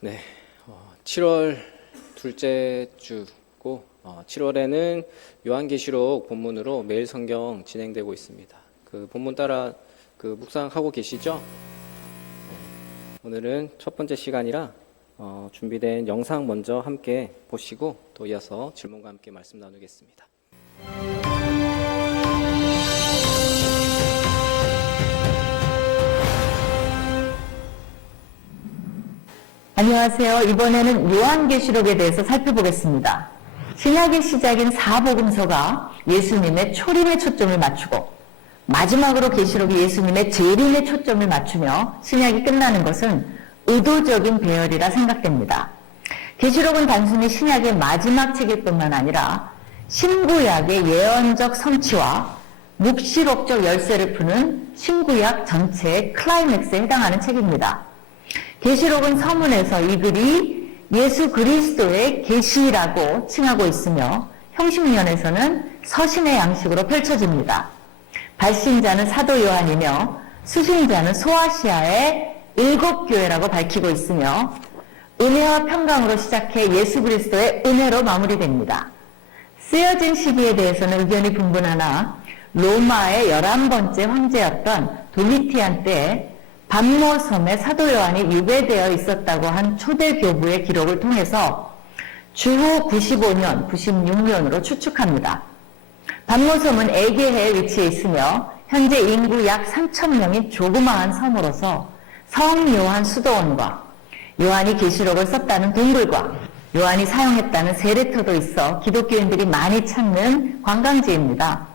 네, 7월 둘째 주고 7월에는 요한계시록 본문으로 매일 성경 진행되고 있습니다. 그 본문 따라 묵상하고 계시죠? 오늘은 첫 번째 시간이라 준비된 영상 먼저 함께 보시고 또 이어서 질문과 함께 말씀 나누겠습니다. 안녕하세요. 이번에는 요한계시록에 대해서 살펴보겠습니다. 신약의 시작인 사복음서가 예수님의 초림에 초점을 맞추고 마지막으로 계시록이 예수님의 재림에 초점을 맞추며 신약이 끝나는 것은 의도적인 배열이라 생각됩니다. 계시록은 단순히 신약의 마지막 책일 뿐만 아니라 신구약의 예언적 성취와 묵시록적 열쇠를 푸는 신구약 전체의 클라이맥스에 해당하는 책입니다. 계시록은 서문에서 이 글이 예수 그리스도의 계시라고 칭하고 있으며 형식면에서는 서신의 양식으로 펼쳐집니다. 발신자는 사도 요한이며 수신자는 소아시아의 7교회라고 밝히고 있으며 은혜와 평강으로 시작해 예수 그리스도의 은혜로 마무리됩니다. 쓰여진 시기에 대해서는 의견이 분분하나 로마의 11번째 황제였던 도미티안 때에 반모섬에 사도 요한이 유배되어 있었다고 한 초대 교부의 기록을 통해서 주후 95년, 96년으로 추측합니다. 반모섬은 에게해에 위치해 있으며 현재 인구 약 3,000명인 조그마한 섬으로서 성 요한 수도원과 요한이 계시록을 썼다는 동굴과 요한이 사용했다는 세례터도 있어 기독교인들이 많이 찾는 관광지입니다.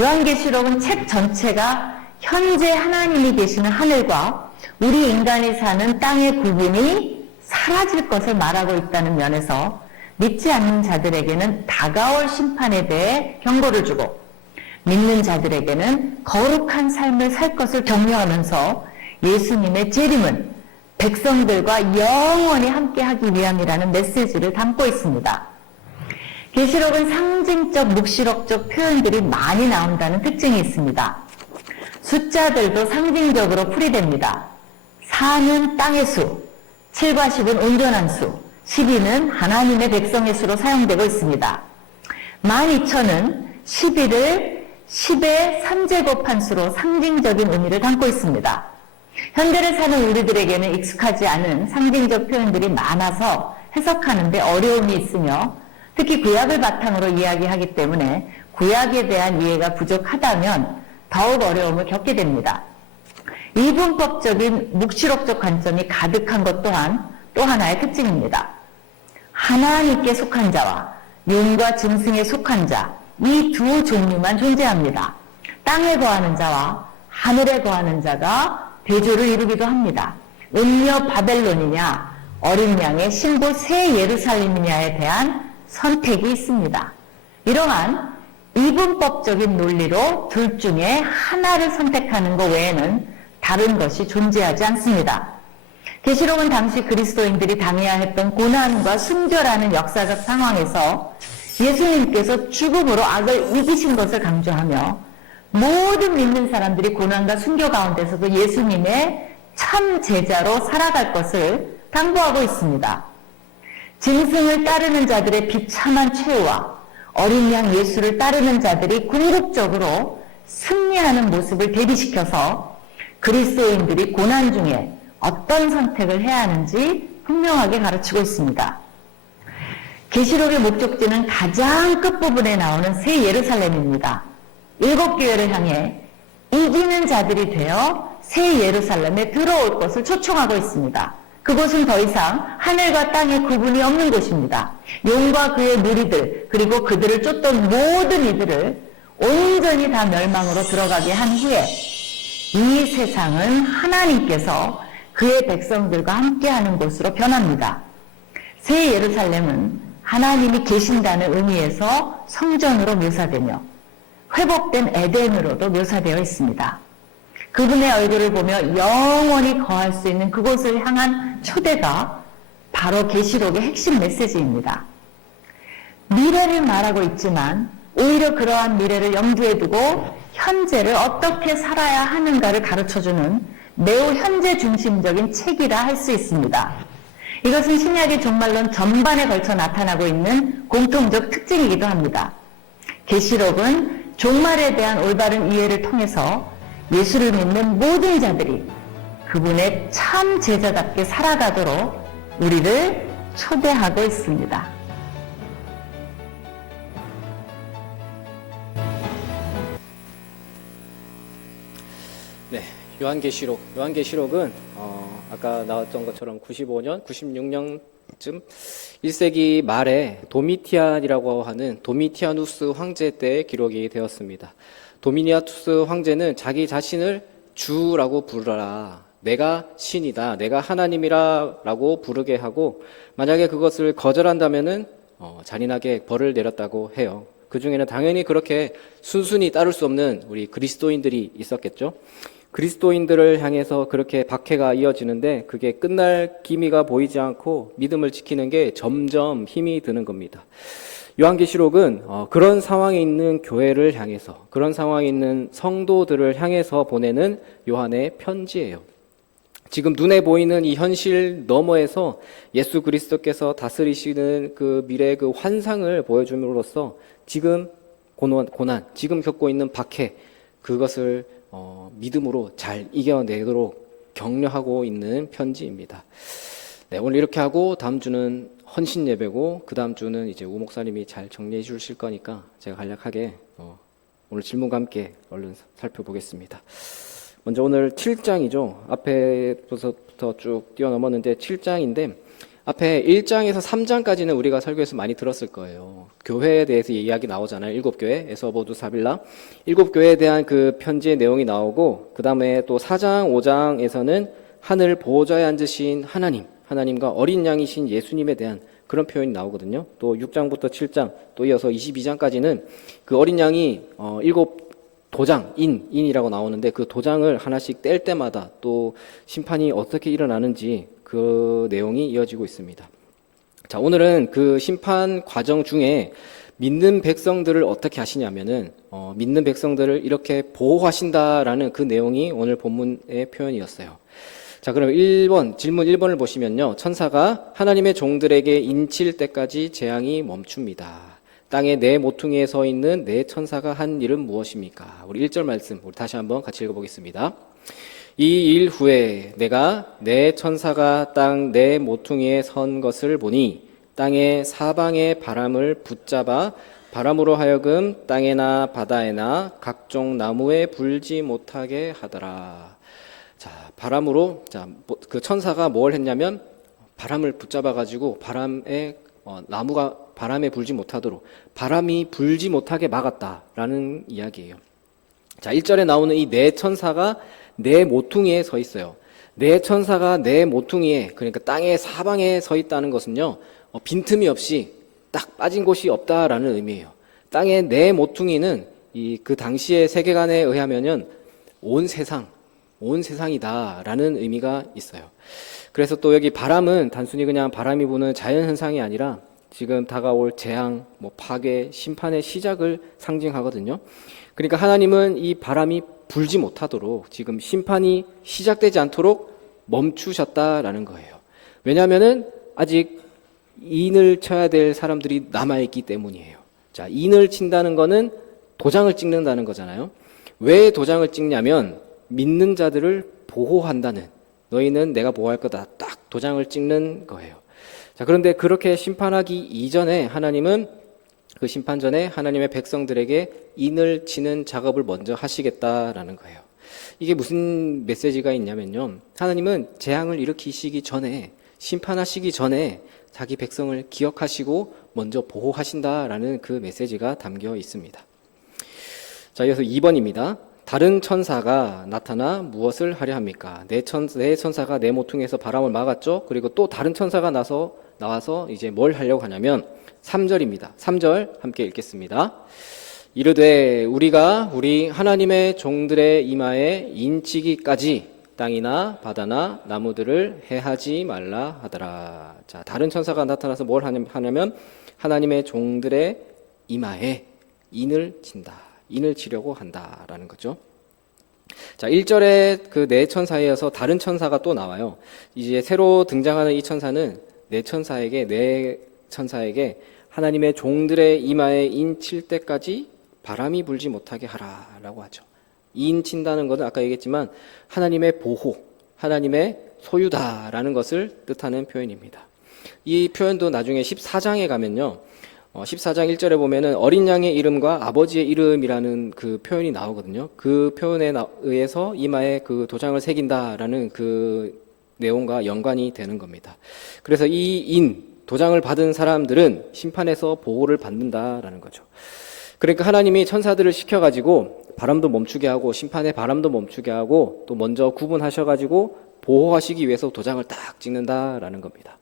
요한계시록은 책 전체가 현재 하나님이 계시는 하늘과 우리 인간이 사는 땅의 구분이 사라질 것을 말하고 있다는 면에서 믿지 않는 자들에게는 다가올 심판에 대해 경고를 주고 믿는 자들에게는 거룩한 삶을 살 것을 격려하면서 예수님의 재림은 백성들과 영원히 함께하기 위함이라는 메시지를 담고 있습니다. 계시록은 상징적 묵시록적 표현들이 많이 나온다는 특징이 있습니다. 숫자들도 상징적으로 풀이됩니다. 4는 땅의 수, 7과 10은 온전한 수, 12는 하나님의 백성의 수로 사용되고 있습니다. 12,000은 11을 10의 3제곱한 수로 상징적인 의미를 담고 있습니다. 현대를 사는 우리들에게는 익숙하지 않은 상징적 표현들이 많아서 해석하는 데 어려움이 있으며 특히 구약을 바탕으로 이야기하기 때문에 구약에 대한 이해가 부족하다면 더욱 어려움을 겪게 됩니다. 이분법적인 묵시록적 관점이 가득한 것 또한 또 하나의 특징입니다. 하나님께 속한 자와 용과 짐승에 속한 자, 이 두 종류만 존재합니다. 땅에 거하는 자와 하늘에 거하는 자가 대조를 이루기도 합니다. 음녀 바벨론이냐 어린 양의 신부 새 예루살렘이냐에 대한 선택이 있습니다. 이러한 이분법적인 논리로 둘 중에 하나를 선택하는 것 외에는 다른 것이 존재하지 않습니다. 계시록은 당시 그리스도인들이 당해야 했던 고난과 순교라는 역사적 상황에서 예수님께서 죽음으로 악을 이기신 것을 강조하며 모든 믿는 사람들이 고난과 순교 가운데서도 예수님의 참 제자로 살아갈 것을 당부하고 있습니다. 짐승을 따르는 자들의 비참한 최후와 어린 양 예수를 따르는 자들이 궁극적으로 승리하는 모습을 대비시켜서 그리스도인들이 고난 중에 어떤 선택을 해야 하는지 분명하게 가르치고 있습니다. 계시록의 목적지는 가장 끝부분에 나오는 새 예루살렘입니다. 7교회를 향해 이기는 자들이 되어 새 예루살렘에 들어올 것을 초청하고 있습니다. 그곳은 더 이상 하늘과 땅의 구분이 없는 곳입니다. 용과 그의 무리들 그리고 그들을 쫓던 모든 이들을 온전히 다 멸망으로 들어가게 한 후에 이 세상은 하나님께서 그의 백성들과 함께하는 곳으로 변합니다. 새 예루살렘은 하나님이 계신다는 의미에서 성전으로 묘사되며 회복된 에덴으로도 묘사되어 있습니다. 그분의 얼굴을 보며 영원히 거할 수 있는 그곳을 향한 초대가 바로 계시록의 핵심 메시지입니다. 미래를 말하고 있지만 오히려 그러한 미래를 염두에 두고 현재를 어떻게 살아야 하는가를 가르쳐주는 매우 현재 중심적인 책이라 할 수 있습니다. 이것은 신약의 종말론 전반에 걸쳐 나타나고 있는 공통적 특징이기도 합니다. 계시록은 종말에 대한 올바른 이해를 통해서 예수를 믿는 모든 자들이 그분의 참 제자답게 살아가도록 우리를 초대하고 있습니다. 네, 요한계시록은 아까 나왔던 것처럼 95년, 96년쯤 1세기 말에 도미티안이라고 하는 도미티아누스 황제 때 기록이 되었습니다. 도미니아투스 황제는 자기 자신을 주라고 부르라, 내가 신이다, 내가 하나님이라 라고 부르게 하고, 만약에 그것을 거절한다면은 잔인하게 벌을 내렸다고 해요. 그 중에는 당연히 그렇게 순순히 따를 수 없는 우리 그리스도인들이 있었겠죠. 그리스도인들을 향해서 그렇게 박해가 이어지는데 그게 끝날 기미가 보이지 않고 믿음을 지키는 게 점점 힘이 드는 겁니다. 요한계시록은 그런 상황에 있는 교회를 향해서, 그런 상황에 있는 성도들을 향해서 보내는 요한의 편지예요. 지금 눈에 보이는 이 현실 너머에서 예수 그리스도께서 다스리시는 그 미래의 그 환상을 보여줌으로써 지금 고난, 지금 겪고 있는 박해, 그것을 믿음으로 잘 이겨내도록 격려하고 있는 편지입니다. 네, 오늘 이렇게 하고 다음 주는 헌신 예배고 그 다음 주는 이제 우 목사님이 잘 정리해 주실 거니까 제가 간략하게 오늘 질문과 함께 얼른 살펴보겠습니다. 먼저 오늘 7장이죠. 앞에부터 쭉 뛰어넘었는데 7장인데 앞에 1장에서 3장까지는 우리가 설교에서 많이 들었을 거예요. 교회에 대해서 이야기 나오잖아요. 7교회, 에서보두, 사빌라 7교회에 대한 그 편지의 내용이 나오고, 그 다음에 또 4장, 5장에서는 하늘 보호자에 앉으신 하나님과 어린 양이신 예수님에 대한 그런 표현이 나오거든요. 또 6장부터 7장, 또 이어서 22장까지는 그 어린 양이 7 도장, 인이라고 나오는데 그 도장을 하나씩 뗄 때마다 또 심판이 어떻게 일어나는지 그 내용이 이어지고 있습니다. 자, 오늘은 그 심판 과정 중에 믿는 백성들을 어떻게 하시냐면은 믿는 백성들을 이렇게 보호하신다라는 그 내용이 오늘 본문의 표현이었어요. 자, 그럼 질문 1번을 보시면요. 천사가 하나님의 종들에게 인칠 때까지 재앙이 멈춥니다. 땅에 네 모퉁이에 서 있는 네 천사가 한 일은 무엇입니까? 우리 1절 말씀 우리 다시 한번 같이 읽어보겠습니다. 이 일 후에 내가 네 천사가 땅 네 모퉁이에 선 것을 보니 땅의 사방의 바람을 붙잡아 바람으로 하여금 땅에나 바다에나 각종 나무에 불지 못하게 하더라. 자, 바람으로, 그 천사가 뭘 했냐면 바람을 붙잡아 가지고 나무가 바람에 불지 못하도록, 바람이 불지 못하게 막았다라는 이야기예요. 자, 1절에 나오는 이 네 천사가 네 모퉁이에 서 있어요. 네 천사가 네 모퉁이에, 그러니까 땅의 사방에 서 있다는 것은요, 빈틈이 없이 딱 빠진 곳이 없다라는 의미예요. 땅의 네 모퉁이는 그 당시의 세계관에 의하면은 온 세상이다라는 의미가 있어요. 그래서 또 여기 바람은 단순히 그냥 바람이 부는 자연 현상이 아니라 지금 다가올 재앙, 파괴, 심판의 시작을 상징하거든요. 그러니까 하나님은 이 바람이 불지 못하도록, 지금 심판이 시작되지 않도록 멈추셨다라는 거예요. 왜냐하면은 아직 인을 쳐야 될 사람들이 남아있기 때문이에요. 자, 인을 친다는 거는 도장을 찍는다는 거잖아요. 왜 도장을 찍냐면 믿는 자들을 보호한다는, 너희는 내가 보호할 거다, 딱 도장을 찍는 거예요. 자, 그런데 그렇게 심판하기 이전에 하나님은 그 심판 전에 하나님의 백성들에게 인을 치는 작업을 먼저 하시겠다라는 거예요. 이게 무슨 메시지가 있냐면요. 하나님은 재앙을 일으키시기 전에, 심판하시기 전에 자기 백성을 기억하시고 먼저 보호하신다라는 그 메시지가 담겨 있습니다. 자, 이어서 2번입니다. 다른 천사가 나타나 무엇을 하려 합니까? 네 천사가 네 모퉁이에서 바람을 막았죠. 그리고 또 다른 천사가 나와서 이제 뭘 하려고 하냐면 3절입니다. 3절 함께 읽겠습니다. 이르되 우리가 우리 하나님의 종들의 이마에 인치기까지 땅이나 바다나 나무들을 해하지 말라 하더라. 자, 다른 천사가 나타나서 뭘 하냐면 하나님의 종들의 이마에 인을 친다. 인을 치려고 한다라는 거죠. 자, 1절에 그 네 천사에 이어서 다른 천사가 또 나와요. 이제 새로 등장하는 이 천사는 네 천사에게 하나님의 종들의 이마에 인 칠 때까지 바람이 불지 못하게 하라라고 하죠. 인 친다는 것은 아까 얘기했지만 하나님의 보호, 하나님의 소유다라는 것을 뜻하는 표현입니다. 이 표현도 나중에 14장에 가면요. 14장 1절에 보면은 어린 양의 이름과 아버지의 이름이라는 그 표현이 나오거든요. 그 표현에 의해서 이마에 그 도장을 새긴다라는 그 내용과 연관이 되는 겁니다. 그래서 이 도장을 받은 사람들은 심판에서 보호를 받는다라는 거죠. 그러니까 하나님이 천사들을 시켜가지고 바람도 멈추게 하고 심판의 바람도 멈추게 하고 또 먼저 구분하셔가지고 보호하시기 위해서 도장을 딱 찍는다라는 겁니다.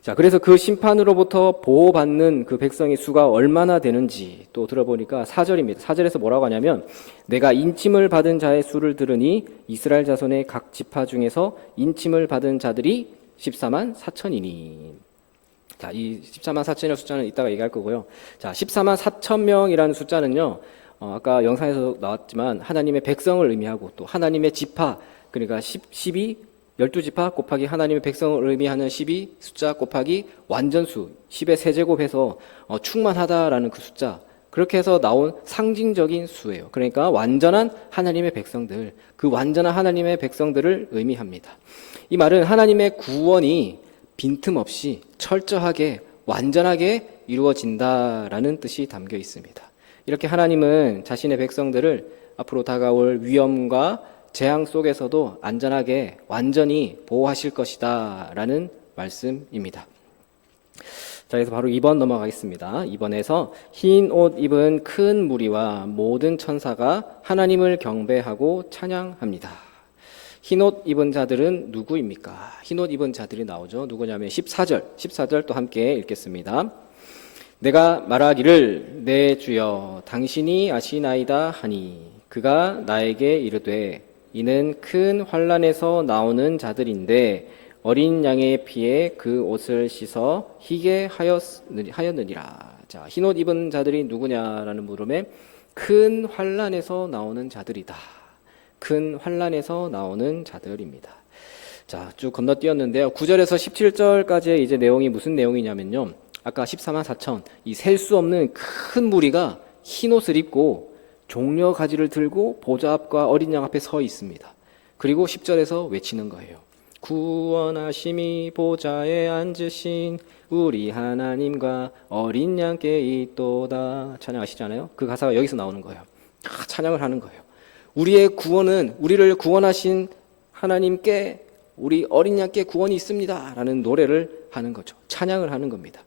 자, 그래서 그 심판으로부터 보호받는 그 백성의 수가 얼마나 되는지 또 들어보니까 4절입니다. 4절에서 뭐라고 하냐면 내가 인침을 받은 자의 수를 들으니 이스라엘 자손의 각 지파 중에서 인침을 받은 자들이 14만 4천이니. 자, 이 14만 4천이라는 숫자는 이따가 얘기할 거고요. 자, 14만 4천 명이라는 숫자는요. 아까 영상에서 나왔지만 하나님의 백성을 의미하고 또 하나님의 지파, 그러니까 12지파 곱하기 하나님의 백성을 의미하는 12 숫자 곱하기 완전수 10의 세제곱해서 충만하다라는 그 숫자, 그렇게 해서 나온 상징적인 수예요. 그러니까 완전한 하나님의 백성들, 그 완전한 하나님의 백성들을 의미합니다. 이 말은 하나님의 구원이 빈틈없이 철저하게 완전하게 이루어진다라는 뜻이 담겨 있습니다. 이렇게 하나님은 자신의 백성들을 앞으로 다가올 위험과 재앙 속에서도 안전하게 완전히 보호하실 것이다 라는 말씀입니다. 자, 그래서 바로 2번 넘어가겠습니다. 2번에서 흰 옷 입은 큰 무리와 모든 천사가 하나님을 경배하고 찬양합니다. 흰 옷 입은 자들은 누구입니까? 흰 옷 입은 자들이 나오죠. 누구냐면 14절 또 함께 읽겠습니다. 내가 말하기를 내 주여 당신이 아시나이다 하니 그가 나에게 이르되 이는 큰 환난에서 나오는 자들인데 어린 양의 피에 그 옷을 씻어 희게 하였느니라. 자, 흰 옷 입은 자들이 누구냐라는 물음에 큰 환난에서 나오는 자들이다. 큰 환난에서 나오는 자들입니다. 자, 쭉 건너뛰었는데요. 9절에서 17절까지의 이제 내용이 무슨 내용이냐면요. 아까 14만 4천, 이 셀 수 없는 큰 무리가 흰 옷을 입고 종려 가지를 들고 보좌 앞과 어린 양 앞에 서 있습니다. 그리고 10절에서 외치는 거예요. 구원하심이 보좌에 앉으신 우리 하나님과 어린 양께 있도다. 찬양하시잖아요. 그 가사가 여기서 나오는 거예요. 찬양을 하는 거예요. 우리의 구원은 우리를 구원하신 하나님께 우리 어린 양께 구원이 있습니다 라는 노래를 하는 거죠. 찬양을 하는 겁니다.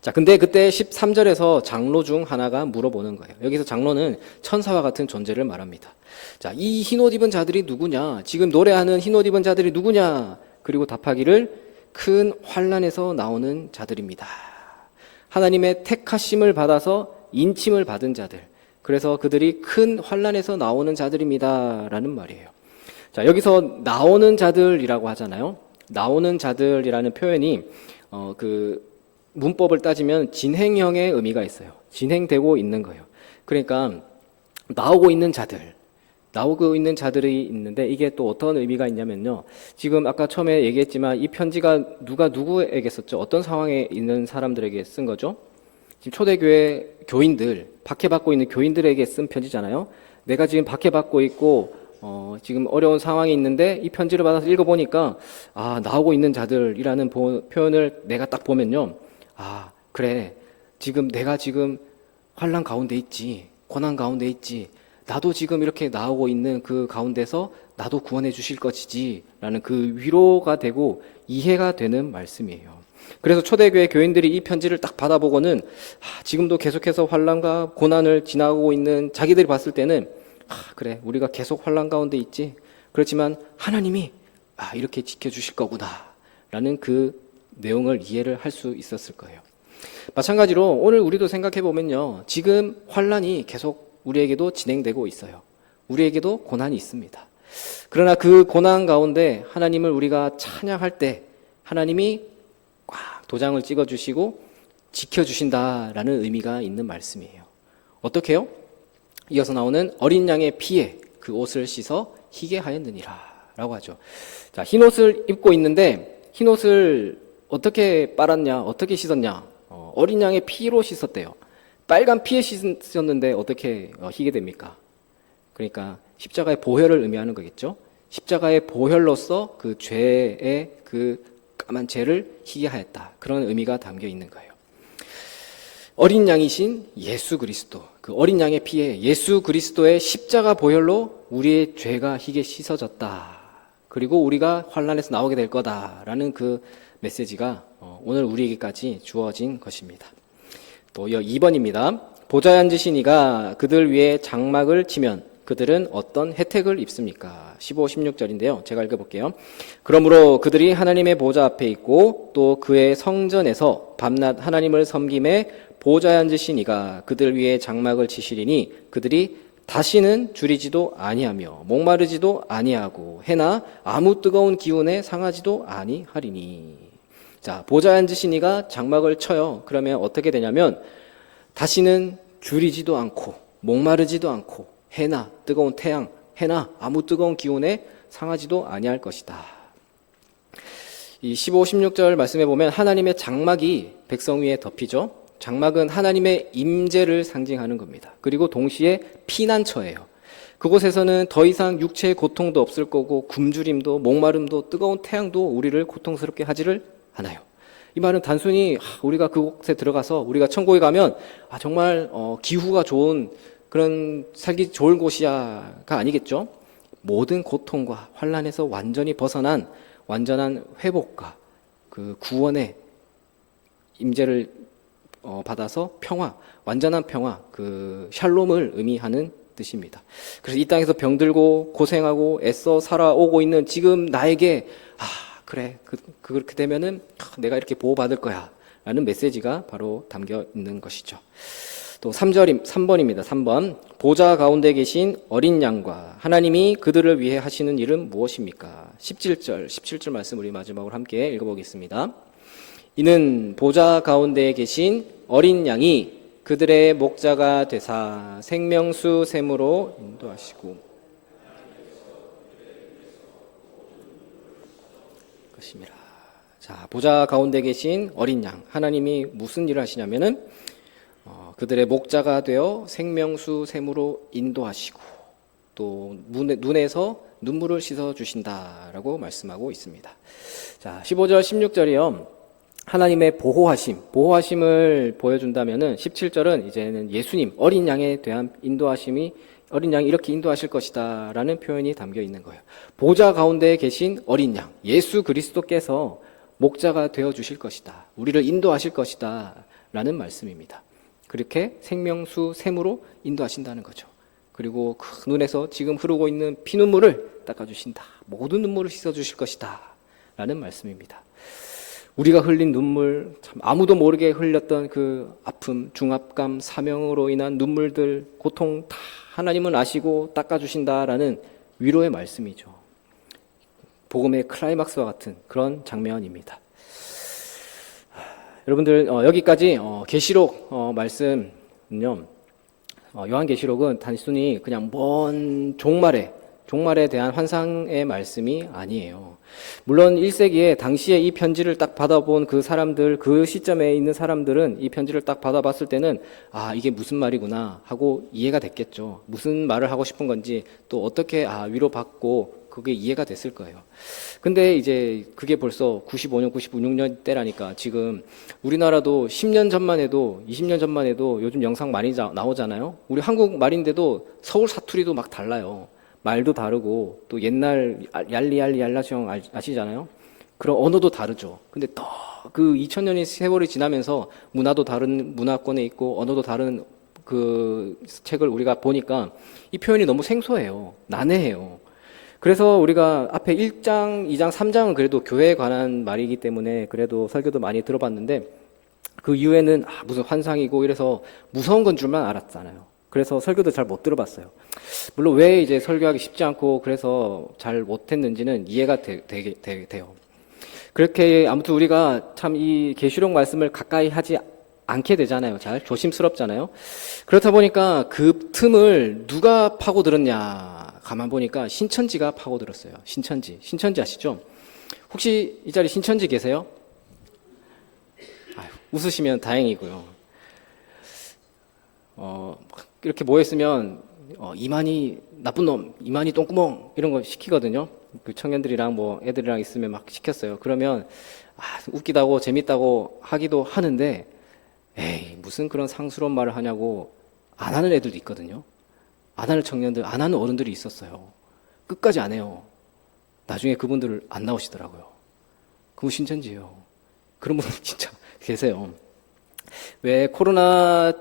자, 근데 그때 13절에서 장로 중 하나가 물어보는 거예요. 여기서 장로는 천사와 같은 존재를 말합니다. 자, 이 흰옷 입은 자들이 누구냐? 지금 노래하는 흰옷 입은 자들이 누구냐? 그리고 답하기를 큰 환난에서 나오는 자들입니다. 하나님의 택하심을 받아서 인침을 받은 자들. 그래서 그들이 큰 환난에서 나오는 자들입니다 라는 말이에요. 자, 여기서 나오는 자들이라고 하잖아요. 나오는 자들이라는 표현이 그 문법을 따지면 진행형의 의미가 있어요. 진행되고 있는 거예요. 그러니까 나오고 있는 자들이 있는데 이게 또 어떤 의미가 있냐면요. 지금 아까 처음에 얘기했지만 이 편지가 누가 누구에게 썼죠? 어떤 상황에 있는 사람들에게 쓴 거죠? 지금 초대교회 교인들, 박해받고 있는 교인들에게 쓴 편지잖아요. 내가 지금 박해받고 있고 지금 어려운 상황이 있는데 이 편지를 받아서 읽어보니까 나오고 있는 자들이라는 표현을 내가 딱 보면요. 그래. 내가 지금 환난 가운데 있지. 고난 가운데 있지. 나도 지금 이렇게 나오고 있는 그 가운데서 나도 구원해 주실 것이지. 라는 그 위로가 되고 이해가 되는 말씀이에요. 그래서 초대교회 교인들이 이 편지를 딱 받아보고는 지금도 계속해서 환난과 고난을 지나고 있는 자기들이 봤을 때는 그래. 우리가 계속 환난 가운데 있지. 그렇지만 하나님이 이렇게 지켜주실 거구나. 라는 그 내용을 이해를 할 수 있었을 거예요. 마찬가지로 오늘 우리도 생각해 보면요. 지금 환난이 계속 우리에게도 진행되고 있어요. 우리에게도 고난이 있습니다. 그러나 그 고난 가운데 하나님을 우리가 찬양할 때 하나님이 꽉 도장을 찍어주시고 지켜주신다라는 의미가 있는 말씀이에요. 어떻게요? 이어서 나오는 어린 양의 피에 그 옷을 씻어 희게 하였느니라 라고 하죠. 자, 흰 옷을 입고 있는데 흰 옷을 어떻게 빨았냐? 어떻게 씻었냐? 어린 양의 피로 씻었대요. 빨간 피에 씻었는데 어떻게 희게 됩니까? 그러니까 십자가의 보혈을 의미하는 거겠죠. 십자가의 보혈로서 그 죄의 그 까만 죄를 희게 하였다. 그런 의미가 담겨 있는 거예요. 어린 양이신 예수 그리스도, 그 어린 양의 피에 예수 그리스도의 십자가 보혈로 우리의 죄가 희게 씻어졌다. 그리고 우리가 환난에서 나오게 될 거다라는 그 메시지가 오늘 우리에게까지 주어진 것입니다. 또 2번입니다. 보좌에 앉으신 이가 그들 위에 장막을 치면 그들은 어떤 혜택을 입습니까? 15, 16절인데요. 제가 읽어볼게요. 그러므로 그들이 하나님의 보좌 앞에 있고 또 그의 성전에서 밤낮 하나님을 섬김에 보좌에 앉으신 이가 그들 위에 장막을 치시리니 그들이 다시는 줄이지도 아니하며 목마르지도 아니하고 해나 아무 뜨거운 기운에 상하지도 아니하리니. 자, 보좌에 앉으신 이가 장막을 쳐요. 그러면 어떻게 되냐면 다시는 줄이지도 않고 목마르지도 않고 해나 뜨거운 태양, 해나 아무 뜨거운 기운에 상하지도 아니할 것이다. 이 15, 16절 말씀해 보면 하나님의 장막이 백성 위에 덮이죠. 장막은 하나님의 임재를 상징하는 겁니다. 그리고 동시에 피난처예요. 그곳에서는 더 이상 육체의 고통도 없을 거고 굶주림도 목마름도 뜨거운 태양도 우리를 고통스럽게 하지를 않아요. 이 말은 단순히 우리가 그곳에 들어가서 우리가 천국에 가면 정말 기후가 좋은 그런 살기 좋은 곳이야가 아니겠죠. 모든 고통과 환난에서 완전히 벗어난 완전한 회복과 그 구원의 임재를 받아서 평화, 완전한 평화, 그 샬롬을 의미하는 뜻입니다. 그래서 이 땅에서 병들고 고생하고 애써 살아오고 있는 지금 나에게 그래 그렇게 되면은 내가 이렇게 보호받을 거야 라는 메시지가 바로 담겨 있는 것이죠. 또 3번입니다. 3번. 보좌 가운데 계신 어린 양과 하나님이 그들을 위해 하시는 일은 무엇입니까? 17절 말씀 우리 마지막으로 함께 읽어보겠습니다. 이는 보좌 가운데 계신 어린 양이 그들의 목자가 되사 생명수 샘으로 인도하시고 것입니다. 자, 보좌 가운데 계신 어린 양, 하나님이 무슨 일을 하시냐면은 그들의 목자가 되어 생명수 샘으로 인도하시고 또 눈에서 눈물을 씻어 주신다라고 말씀하고 있습니다. 자, 15절, 16절이요. 하나님의 보호하심을 보여준다면은 17절은 이제는 예수님, 어린 양에 대한 인도하심이 어린 양이 이렇게 인도하실 것이다라는 표현이 담겨 있는 거예요. 보좌 가운데 계신 어린 양, 예수 그리스도께서 목자가 되어 주실 것이다. 우리를 인도하실 것이다라는 말씀입니다. 그렇게 생명수 샘으로 인도하신다는 거죠. 그리고 그 눈에서 지금 흐르고 있는 피눈물을 닦아주신다. 모든 눈물을 씻어주실 것이다 라는 말씀입니다. 우리가 흘린 눈물, 참 아무도 모르게 흘렸던 그 아픔, 중압감, 사명으로 인한 눈물들, 고통 다 하나님은 아시고 닦아주신다라는 위로의 말씀이죠. 복음의 클라이막스와 같은 그런 장면입니다. 여러분들 여기까지 계시록 말씀은요. 요한계시록은 단순히 그냥 먼 종말에 대한 환상의 말씀이 아니에요. 물론 1세기에 당시에 이 편지를 딱 받아본 그 사람들, 그 시점에 있는 사람들은 이 편지를 딱 받아봤을 때는 이게 무슨 말이구나 하고 이해가 됐겠죠. 무슨 말을 하고 싶은 건지 또 어떻게 위로받고 그게 이해가 됐을 거예요. 근데 이제 그게 벌써 95년, 96년 때라니까 지금 우리나라도 10년 전만 해도 20년 전만 해도 요즘 영상 많이 나오잖아요. 우리 한국 말인데도 서울 사투리도 막 달라요. 말도 다르고 또 옛날 얄리얄라시형 아시잖아요. 그런 언어도 다르죠. 근데 또 그 2000년의 세월이 지나면서 문화도 다른 문화권에 있고 언어도 다른 그 책을 우리가 보니까 이 표현이 너무 생소해요. 난해해요. 그래서 우리가 앞에 1장, 2장, 3장은 그래도 교회에 관한 말이기 때문에 그래도 설교도 많이 들어봤는데 그 이후에는 무슨 환상이고 이래서 무서운 건 줄만 알았잖아요. 그래서 설교도 잘 못 들어봤어요. 물론 왜 이제 설교하기 쉽지 않고 그래서 잘 못했는지는 이해가 돼요. 그렇게 아무튼 우리가 참 이 계시록 말씀을 가까이 하지 않게 되잖아요. 잘 조심스럽잖아요. 그렇다 보니까 그 틈을 누가 파고들었냐 가만 보니까 신천지가 파고들었어요. 신천지 아시죠? 혹시 이 자리 신천지 계세요? 웃으시면 다행이고요. 이렇게 모였으면 이만희 나쁜 놈, 이만희 똥구멍 이런 거 시키거든요. 그 청년들이랑 뭐 애들이랑 있으면 막 시켰어요. 그러면 웃기다고 재밌다고 하기도 하는데 에이 무슨 그런 상스러운 말을 하냐고 안 하는 애들도 있거든요. 안 하는 청년들, 안 하는 어른들이 있었어요. 끝까지 안 해요. 나중에 그분들 안 나오시더라고요. 그거 신천지예요. 그런 분들 진짜 계세요. 왜 코로나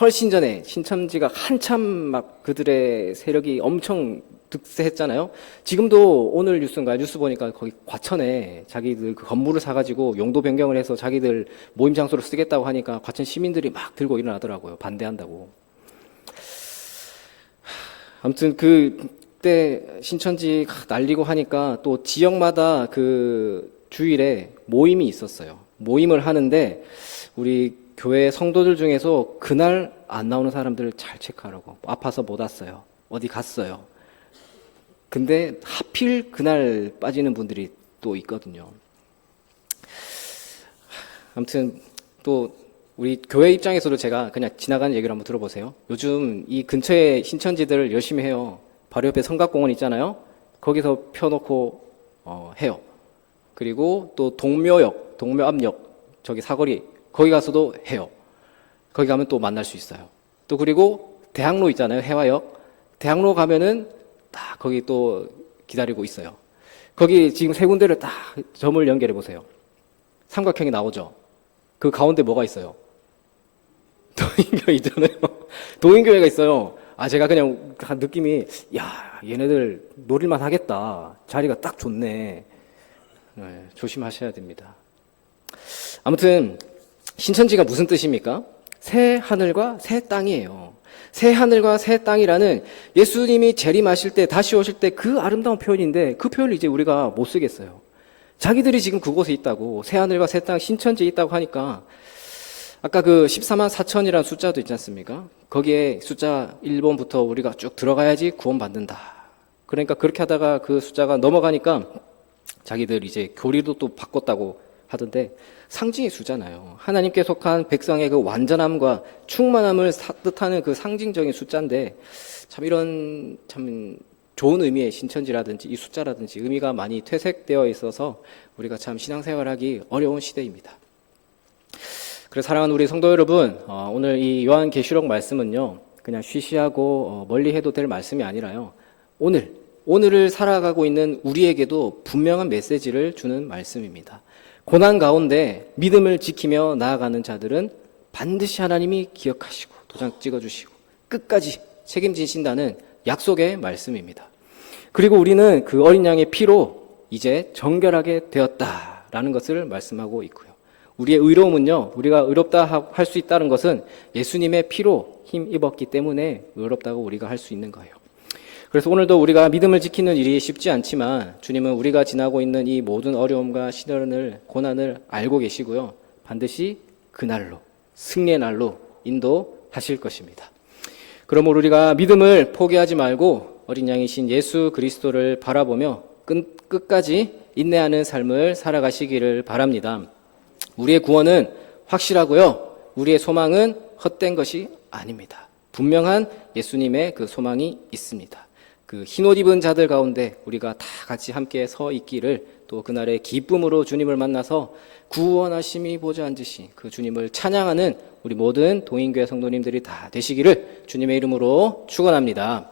훨씬 전에 신천지가 한참 막 그들의 세력이 엄청 득세했잖아요. 지금도 오늘 뉴스인가요? 뉴스 보니까 거기 과천에 자기들 그 건물을 사가지고 용도 변경을 해서 자기들 모임 장소로 쓰겠다고 하니까 과천 시민들이 막 들고 일어나더라고요. 반대한다고. 아무튼 그때 신천지 날리고 하니까 또 지역마다 그 주일에 모임이 있었어요. 모임을 하는데 우리 교회 성도들 중에서 그날 안 나오는 사람들을 잘 체크하라고. 아파서 못 왔어요. 어디 갔어요. 근데 하필 그날 빠지는 분들이 또 있거든요. 아무튼 또 우리 교회 입장에서도 제가 그냥 지나가는 얘기를 한번 들어보세요. 요즘 이 근처에 신천지들 열심히 해요. 바로 옆에 성각공원 있잖아요. 거기서 펴놓고 해요. 그리고 또 동묘역, 동묘암역 저기 사거리 거기 가서도 해요. 거기 가면 또 만날 수 있어요. 또 그리고 대학로 있잖아요. 해화역. 대학로 가면은 딱 거기 또 기다리고 있어요. 거기 지금 세 군데를 딱 점을 연결해 보세요. 삼각형이 나오죠. 그 가운데 뭐가 있어요? 도인교회 있잖아요. 도인교회가 있어요. 제가 그냥 한 느낌이 얘네들 노릴만 하겠다. 자리가 딱 좋네. 네, 조심하셔야 됩니다. 아무튼 신천지가 무슨 뜻입니까? 새 하늘과 새 땅이에요. 새 하늘과 새 땅이라는 예수님이 재림하실 때 다시 오실 때 그 아름다운 표현인데 그 표현을 이제 우리가 못 쓰겠어요. 자기들이 지금 그곳에 있다고 새 하늘과 새 땅 신천지에 있다고 하니까 아까 그 14만 4천이라는 숫자도 있지 않습니까? 거기에 숫자 1번부터 우리가 쭉 들어가야지 구원받는다. 그러니까 그렇게 하다가 그 숫자가 넘어가니까 자기들 이제 교리도 또 바꿨다고 하던데 상징의 수잖아요. 하나님께 속한 백성의 그 완전함과 충만함을 뜻하는 그 상징적인 숫자인데 참 이런 참 좋은 의미의 신천지라든지 이 숫자라든지 의미가 많이 퇴색되어 있어서 우리가 참 신앙생활하기 어려운 시대입니다. 그래서 사랑하는 우리 성도 여러분, 오늘 이 요한계시록 말씀은요 그냥 쉬쉬하고 멀리 해도 될 말씀이 아니라요 오늘을 살아가고 있는 우리에게도 분명한 메시지를 주는 말씀입니다. 고난 가운데 믿음을 지키며 나아가는 자들은 반드시 하나님이 기억하시고 도장 찍어주시고 끝까지 책임지신다는 약속의 말씀입니다. 그리고 우리는 그 어린 양의 피로 이제 정결하게 되었다라는 것을 말씀하고 있고요. 우리의 의로움은요, 우리가 의롭다 할 수 있다는 것은 예수님의 피로 힘입었기 때문에 의롭다고 우리가 할 수 있는 거예요. 그래서 오늘도 우리가 믿음을 지키는 일이 쉽지 않지만 주님은 우리가 지나고 있는 이 모든 어려움과 시련을 고난을 알고 계시고요. 반드시 그날로 승리의 날로 인도하실 것입니다. 그러므로 우리가 믿음을 포기하지 말고 어린 양이신 예수 그리스도를 바라보며 끝까지 인내하는 삶을 살아가시기를 바랍니다. 우리의 구원은 확실하고요. 우리의 소망은 헛된 것이 아닙니다. 분명한 예수님의 그 소망이 있습니다. 그 흰옷 입은 자들 가운데 우리가 다 같이 함께 서 있기를 또 그날의 기쁨으로 주님을 만나서 구원하심이 보좌 앉으신 그 주님을 찬양하는 우리 모든 동인교회 성도님들이 다 되시기를 주님의 이름으로 축원합니다.